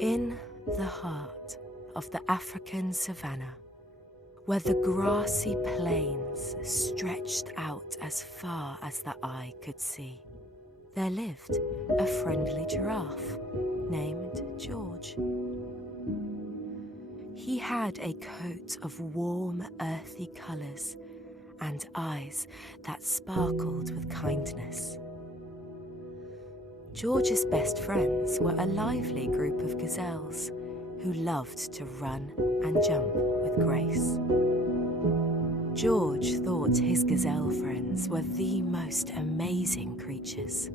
In the heart of the African savannah, where the grassy plains stretched out as far as the eye could see, there lived a friendly giraffe named George. He had a coat of warm, earthy colours and eyes that sparkled with kindness. George's best friends were a lively group of gazelles who loved to run and jump with grace. George thought his gazelle friends were the most amazing creatures.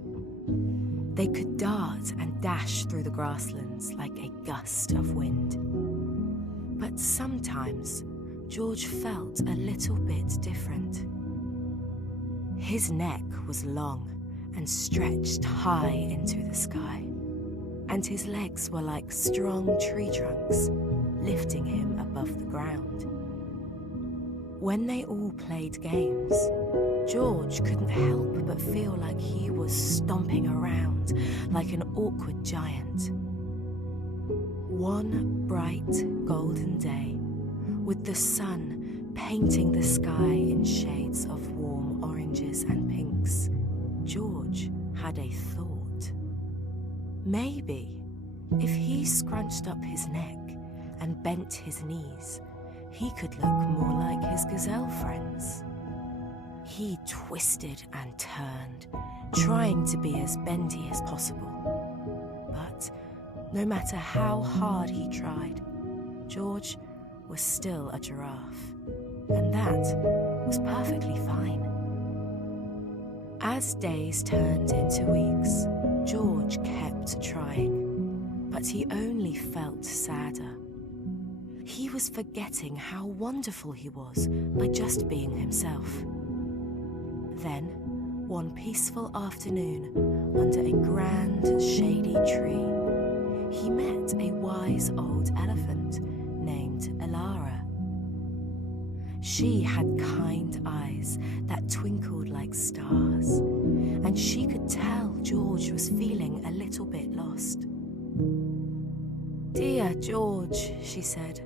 They could dart and dash through the grasslands like a gust of wind. But sometimes George felt a little bit different. His neck was long and stretched high into the sky, and his legs were like strong tree trunks, lifting him above the ground. When they all played games, George couldn't help but feel like he was stomping around like an awkward giant. One bright golden day, with the sun painting the sky in shades of warm oranges and pinks, George had a thought. Maybe if he scrunched up his neck and bent his knees, he could look more like his gazelle friends. He twisted and turned, trying to be as bendy as possible. But no matter how hard he tried, George was still a giraffe, and that was perfectly fine. As days turned into weeks, George kept trying, but he only felt sadder. He was forgetting how wonderful he was by just being himself. Then, one peaceful afternoon, under a grand, shady tree, he met a wise old elephant named Elara. She had kind eyes that twinkled like stars, and she could tell George was feeling a little bit lost. "Dear George," she said,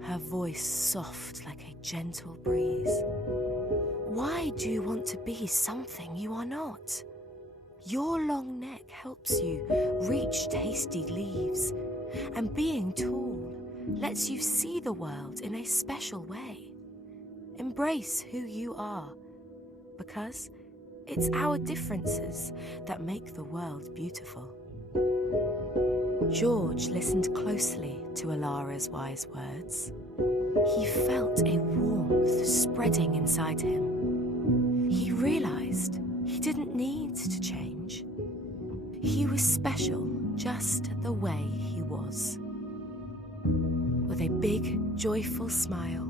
her voice soft like a gentle breeze, "why do you want to be something you are not? Your long neck helps you reach tasty leaves, and being tall lets you see the world in a special way. Embrace who you are, because it's our differences that make the world beautiful." George listened closely to Elara's wise words. He felt a warmth spreading inside him. He realized he didn't need to change. He was special just the way he was. With a big, joyful smile,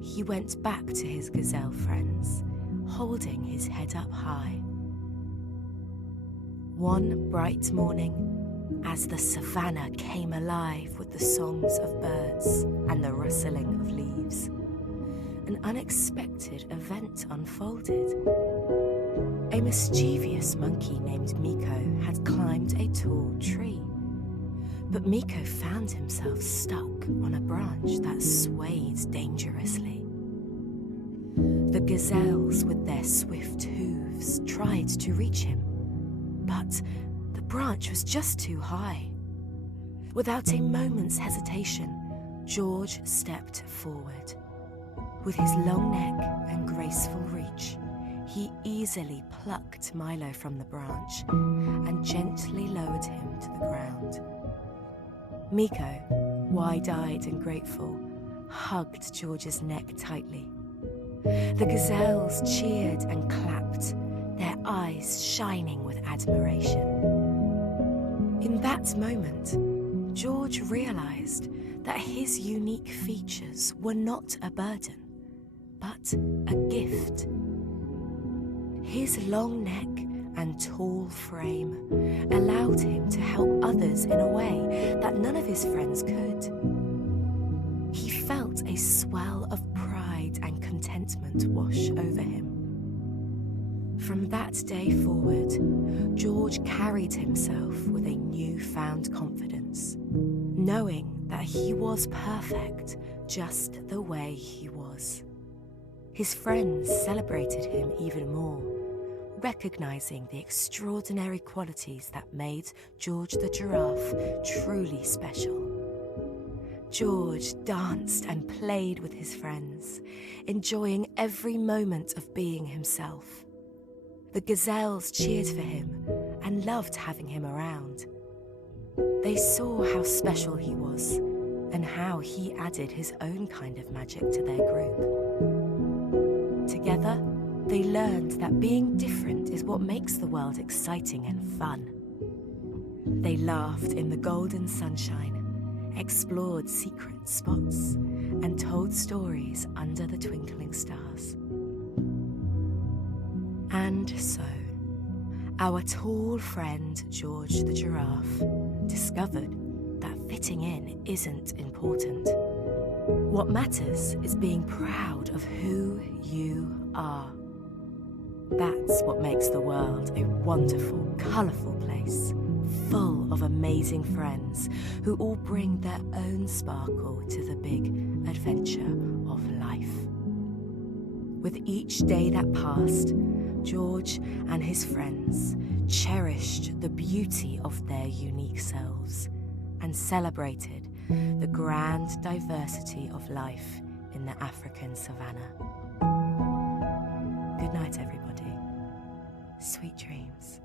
he went back to his gazelle friends, holding his head up high. One bright morning, as the savannah came alive with the songs of birds and the rustling of leaves, an unexpected event unfolded. A mischievous monkey named Miko had climbed a tall tree, but Miko found himself stuck on a branch that swayed dangerously. The gazelles with their swift hooves tried to reach him, but the branch was just too high. Without a moment's hesitation, George stepped forward. With his long neck and graceful reach, he easily plucked Milo from the branch and gently lowered him to the ground. Miko, wide-eyed and grateful, hugged George's neck tightly. The gazelles cheered and clapped, their eyes shining with admiration. In that moment, George realized that his unique features were not a burden, but a gift. His long neck and tall frame allowed him to help others in a way that none of his friends could. He felt a swell of pride and contentment wash over him. From that day forward, George carried himself with a newfound confidence. knowing that he was perfect just the way he was. His friends celebrated him even more, recognizing the extraordinary qualities that made George the Giraffe truly special. George danced and played with his friends, enjoying every moment of being himself. The gazelles cheered for him and loved having him around. They saw how special he was and how he added his own kind of magic to their group. Together, they learned that being different is what makes the world exciting and fun. They laughed in the golden sunshine, explored secret spots, and told stories under the twinkling stars. And so, our tall friend George the Giraffe discovered that fitting in isn't important. What matters is being proud of who you are. That's what makes the world a wonderful, colourful place, full of amazing friends who all bring their own sparkle to the big adventure of life. With each day that passed, George and his friends cherished the beauty of their unique selves and celebrated the grand diversity of life in the African savannah. Good night, everybody. Sweet dreams.